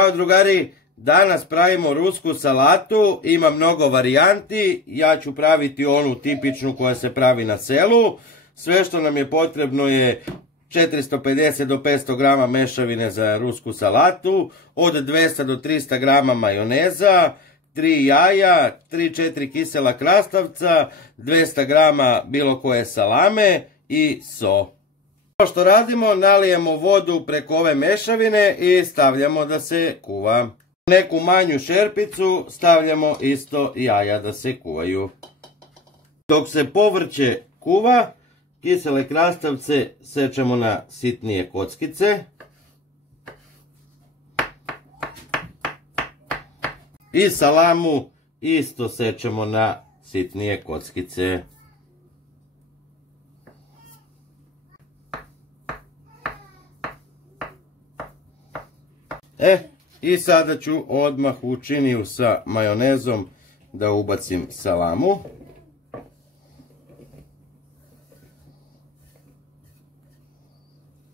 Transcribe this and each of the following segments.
Ćao drugari, danas pravimo rusku salatu, ima mnogo varijanti, ja ću praviti onu tipičnu koja se pravi na selu. Sve što nam je potrebno je 450 do 500 grama mešavine za rusku salatu, od 200 do 300 grama majoneza, 3 jaja, 3-4 kisela krastavca, 200 grama bilo koje salame i so. Ono što radimo, nalijemo vodu preko ove mešavine i stavljamo da se kuva. U neku manju šerpicu stavljamo isto jaja da se kuvaju. Dok se povrće kuva, kisele krastavce sečemo na sitnije kockice. I salamu isto sečemo na sitnije kockice. I sada ću odmah u činiju sa majonezom da ubacim salamu.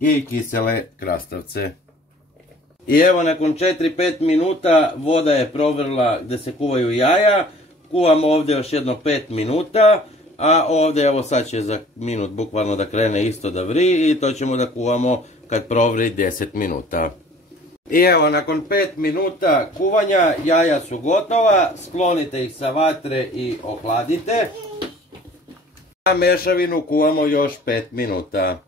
I kisele krastavce. I evo nakon 4-5 minuta voda je provrla gdje se kuvaju jaja. Kuvamo ovdje još jedno 5 minuta. A ovdje evo sad će za minut bukvalno da krene isto da vri. I to ćemo da kuvamo kad provri 10 minuta. I evo nakon 5 minuta kuvanja jaja su gotova. Sklonite ih sa vatre i ohladite. A mešavinu kuvamo još 5 minuta.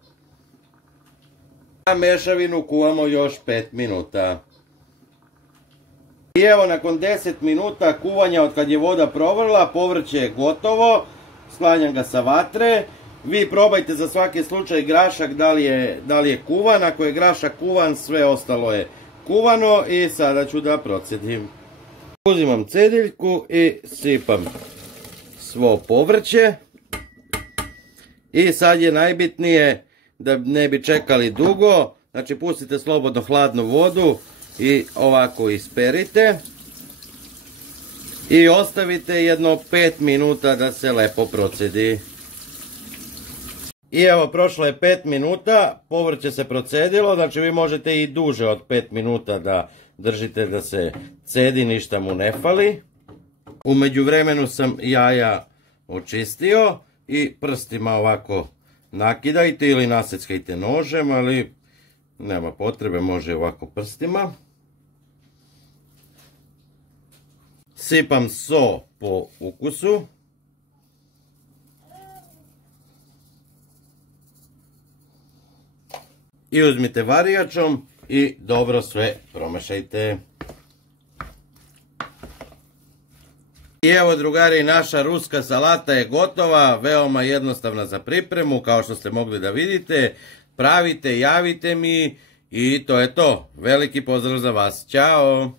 Mešavinu kuvamo još 5 minuta. I evo nakon 10 minuta kuvanja od kad je voda provrla, povrće je gotovo. Sklanjam ga sa vatre. Vi probajte za svaki slučaj grašak da li je kuvan. Ako je grašak kuvan, sve ostalo je kuvano. I sada ću da procedim. Uzimam cediljku i sipam svo povrće. I sad je najbitnije da ne bi čekali dugo, znači pustite slobodno hladnu vodu i ovako isperite. I ostavite jedno 5 minuta da se lepo procedi. I evo prošlo je 5 minuta, povrće se procedilo, znači vi možete i duže od 5 minuta da držite da se cedi, ništa mu ne fali. U međuvremenu sam jaja očistio i prstima ovako nakidajte ili naseckajte nožem, ali nema potrebe, može ovako prstima. Sipam so po ukusu. I uzmite varijačom i dobro sve promešajte. I evo drugari, naša ruska salata je gotova, veoma jednostavna za pripremu, kao što ste mogli da vidite. Pravite, javite mi i to je to. Veliki pozdrav za vas. Ćao!